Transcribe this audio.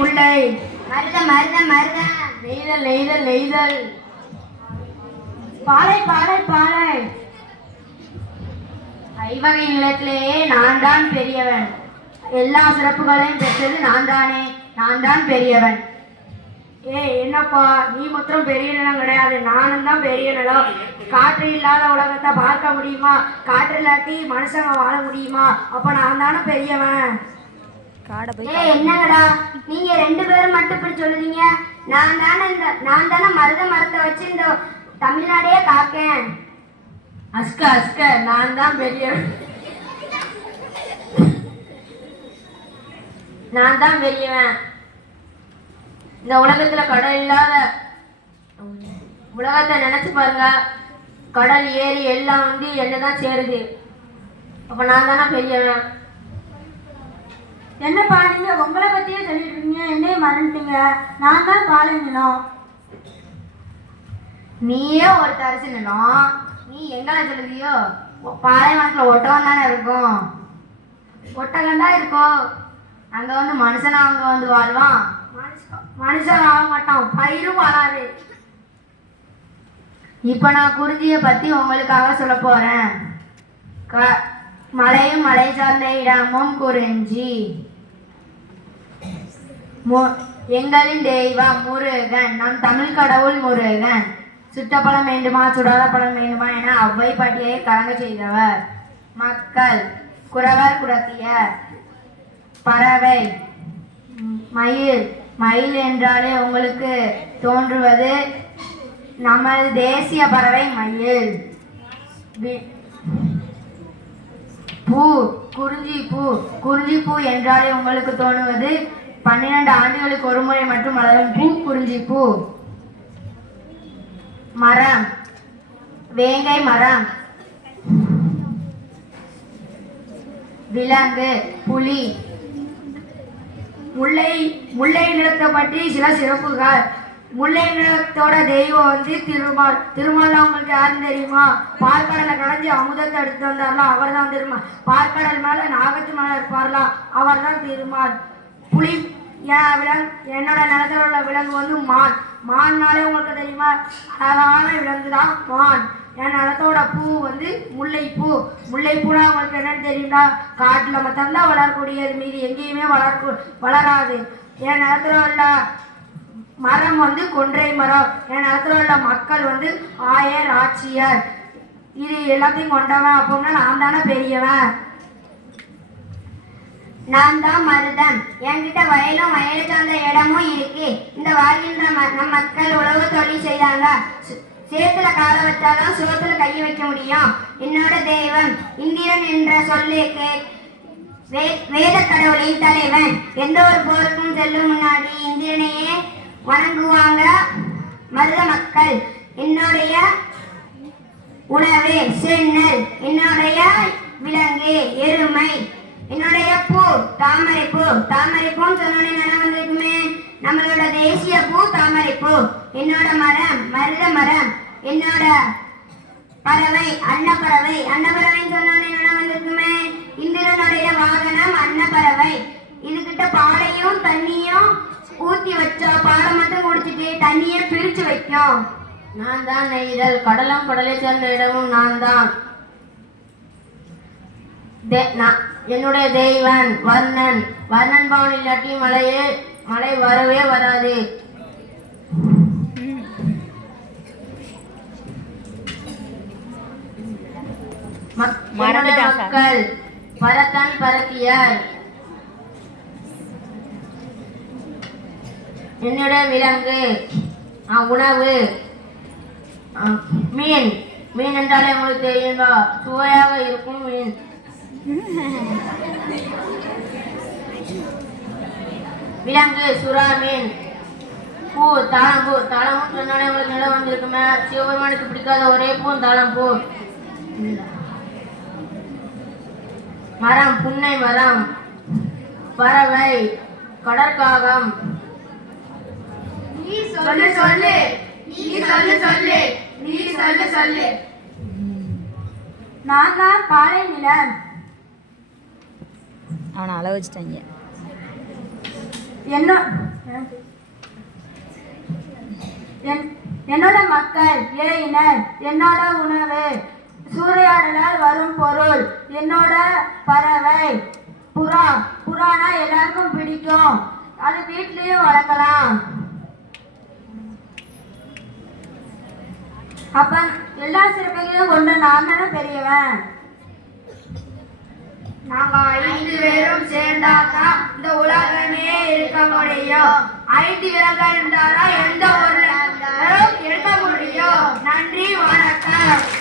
முல்லை. மருத மருத மருத. நெய்தல் நெய்தல் நெய்தல். பாலை பாலை பாலை. ஐவகை நிலத்திலேயே நான் தான் பெரியவன். எல்லா சிறப்புகளையும் பெற்றது நான் தானே. நான் தான் பெரியவன். என்னப்பா நீ மாத்திரம் பெரிய நிலம் கிடையாது, நானும் தான் பெரிய நிலம். காற்று இல்லாத உலகத்தை பார்க்க முடியுமா? காற்று இல்லாட்டி மனுஷங்க வாழ முடியுமா? அப்ப நான் தானே பெரியவன். என்னங்கடா நீங்க 2 பேரும் மட்டும் இப்படி சொல்லுறீங்க? நான் தானே மருத மரத்தை வச்சு இந்த தமிழ்நாடையே காக்கேன். அஸ்க அஸ்க நான் தான் பெரியவன். நான் தான் பெரியவன். இந்த உலகத்துல கடல் இல்லாத உலகத்தை நினைச்சு பாருங்க. கடல் ஏரி எல்லாம் வந்து என்னதான் சேருது. அப்ப நான் தானே பெரியவன். என்னப்பா நீங்க உங்களை பத்தியே சொல்லிட்டு இருக்கீங்க, என்னையே மறந்துட்டீங்க. நான் தான் பாலை நிலம். நீயே ஒரு தரிசு நிலம். நீ எங்களை சொல்லுதியோ? பாலைவனத்துல ஒட்டகம் தானே இருக்கும். ஒட்டகம் தான் இருக்கும். அங்க வந்து மனுஷனா அங்க வந்து வாழ்வான். மனுஷன் வாழ மாட்டான், பயிரும் வராது. இப்ப நான் குறிஞ்சிய பத்தி உங்களுக்காக சொல்ல போறேன். மலையும் மலை சார்ந்த இடமும் குறிஞ்சி. எங்களின் தெய்வம் முருகன், நம் தமிழ் கடவுள் முருகன். சுட்டப்பழம் வேண்டுமா சுடாத பழம் வேண்டுமா என அவ்வை பாட்டியை கலங்க செய்தவர். மக்கள் குறவர் குறத்தியர். பறவை மயில். மயில் என்றாலே உங்களுக்கு தோன்றுவது நமது தேசிய பறவை மயில். பூ குறிஞ்சி பூ. குறிஞ்சி பூ என்றாலே உங்களுக்கு தோணுவது 12 ஆண்டுகளுக்கு ஒரு முறை மட்டும் வளரும் பூ குறிஞ்சி பூ. மரம் வேங்கை மரம். விலங்கு புலி. முல்லை நிலத்தை பற்றி சில சிறப்புகள். முல்லை நிலத்தோட தெய்வம் வந்து திருமால். திருமால் உங்களுக்கு யாருன்னு தெரியுமா? பார்க்கடலை கடைஞ்சி அமுதத்தை எடுத்து வந்தார்லாம், அவர் தான் திருமால். பார்க்கடல் மேல நாகத்து மேல இருப்பார்லாம், அவர் தான் திருமால். புலி என்னோட நிலத்தில் உள்ள விலங்கு வந்து மான். மான்னாலே உங்களுக்கு தெரியுமா? அழகான விலங்கு தான் மான். என் நிலத்தோட பூ வந்து முல்லைப்பூ. முல்லைப்பூனா உங்களுக்கு என்னன்னு தெரியுங்களா? காட்டில் மட்டும்தான் வளரக்கூடியது, மீது எங்கேயுமே வளராது. என் நிலத்துல உள்ள மரம் வந்து கொன்றை மரம். என் நிலத்துல உள்ள மக்கள் வந்து ஆயர் ஆட்சியர். இது எல்லாத்தையும் கொண்டவன். அப்படின்னா நான் தானே பெரியவன். நான் தான் மருதம். என்கிட்ட வயலும் வயலை சார்ந்த இடமும் இருக்கு. இந்த வாழ்கின்ற நம் மக்கள் உழவு தொழில் செய்தாங்க. சேத்துல கால வச்சாதான் சுகத்துல கையை வைக்க முடியும். என்னோட தெய்வம் இந்திரன் என்ற சொல்லுக்கு வேத கடவுளின் தலைவன். எந்த ஒரு போருக்கும் செல்லும் முன்னாடி இந்திரனையே வணங்குவாங்க மருத மக்கள். என்னுடைய உணவு சென்னல். என்னுடைய விலங்கு எருமை. என்னுடைய பூ தாமரைப்பூ. தாமரைப்பூன்னு சொன்னோடனே நினைவு வந்திருக்குமே, நம்மளோட தேசிய பூ தாமரைப்பூ. என்னோட மரம் மருத மரம். என்னோட பறவை அன்னப்பறவை. அன்னப்பறவைன்னு சொன்னோடனே நினைவு வந்திருக்குமே, இந்திரனுடைய வாகனம் அன்னப்பறவை. இதுகிட்ட பாலையும் தண்ணியும் ஊத்தி வச்சா பாலை மட்டும் குடிச்சிட்டு தண்ணியை பிரிச்சு வைக்கும். நான் தான் நெய்தல். கடலும் கடலை சேர்ந்த இடமும் நான் தான். என்னுடைய தெய்வன் வர்ணன். வர்ணன் பவன் இல்லாட்டி மழை வரவே வராது. மக்கள் பரத்தன் பரத்தியர். என்னுடைய விலங்கு உணவு மீன். மீன் என்றாலே உங்களுக்கு தெரியுமா? சுவையாக இருக்கும் மீன். விலங்கு சுறா மீன். பூ தாளம்பூ. தாளம்பூ சொன்னாலே உங்களுக்கு நிலம் வந்திருக்குமே, சிவபெருமானுக்கு பிடிக்காத ஒரே பூ தாளம்பூ. மரம் புன்னை மரம். பறவை கடற்காகம். நீ சொல்லு சொல்லு. நீ சொல்லு சொல்லு. நீ சொல்லு சொல்லு. நான் தான் பாலை நிலம். அவனை அள வச்சுட்டாங்க. என்ன என்னோட மக்கள் இனர், என்னோட உணவு சூறையாடலால் வரும் பொருள், என்னோட பறவை புறா. புறானா எல்லாருக்கும் பிடிக்கும், அது வீட்லயும் வளர்க்கலாம். அப்ப எல்லா சிறப்பையும் கொண்டு நான் தானே பெரியவன். நாங்க 5 பேரும் சேர்ந்தாதான் இந்த உலகமே இருக்க முடியும். 5 விரல்கள் இருந்தாதான் எந்த ஒரு எடுக்க முடியும். நன்றி, வணக்கம்.